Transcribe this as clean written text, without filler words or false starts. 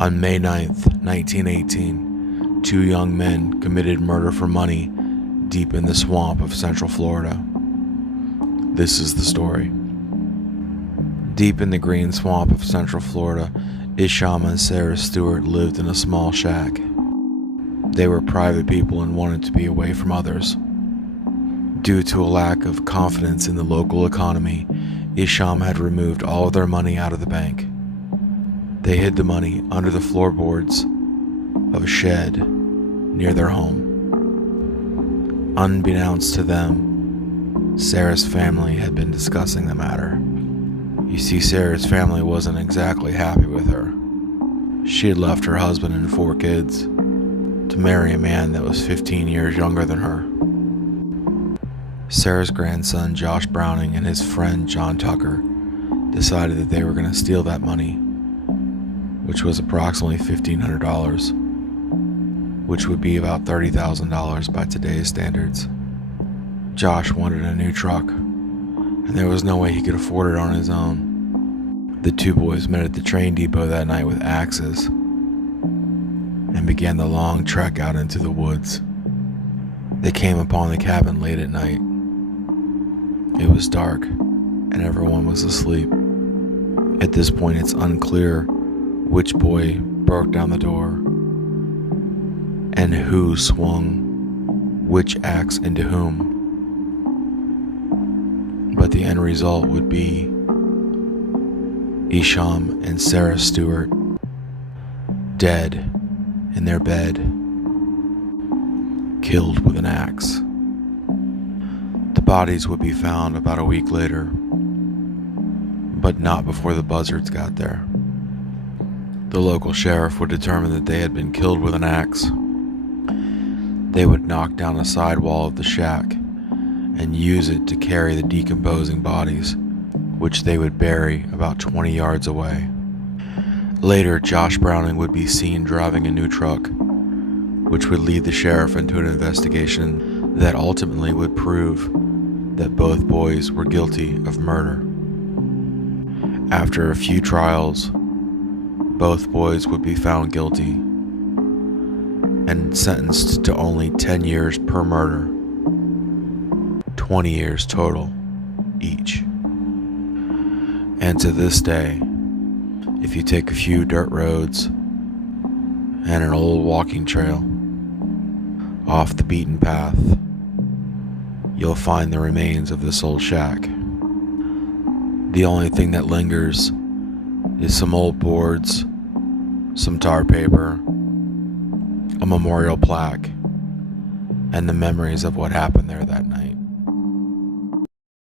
On May 9th, 1918, two young men committed murder for money deep in the swamp of Central Florida. This is the story. Deep in the green swamp of Central Florida, Isham and Sarah Stewart lived in a small shack. They were private people and wanted to be away from others. Due to a lack of confidence in the local economy, Isham had removed all of their money out of the bank. They hid the money under the floorboards of a shed near their home. Unbeknownst to them, Sarah's family had been discussing the matter. You see, Sarah's family wasn't exactly happy with her. She had left her husband and 4 kids to marry a man that was 15 years younger than her. Sarah's grandson, Josh Browning, and his friend, John Tucker, decided that they were going to steal that money, which was approximately $1,500, which would be about $30,000 by today's standards. Josh wanted a new truck, and there was no way he could afford it on his own. The two boys met at the train depot that night with axes and began the long trek out into the woods. They came upon the cabin late at night. It was dark, and everyone was asleep. At this point, it's unclear which boy broke down the door and who swung which axe into whom. But the end result would be Isham and Sarah Stewart dead in their bed, killed with an axe. The bodies would be found about a week later, but not before the buzzards got there. The local sheriff would determine that they had been killed with an axe. They would knock down a side wall of the shack and use it to carry the decomposing bodies, which they would bury about 20 yards away. Later, Josh Browning would be seen driving a new truck, which would lead the sheriff into an investigation that ultimately would prove that both boys were guilty of murder. After a few trials, both boys would be found guilty and sentenced to only 10 years per murder, 20 years total each. And to this day, if you take a few dirt roads and an old walking trail off the beaten path, you'll find the remains of this old shack. The only thing that lingers is some old boards, some tar paper, a memorial plaque, and the memories of what happened there that night.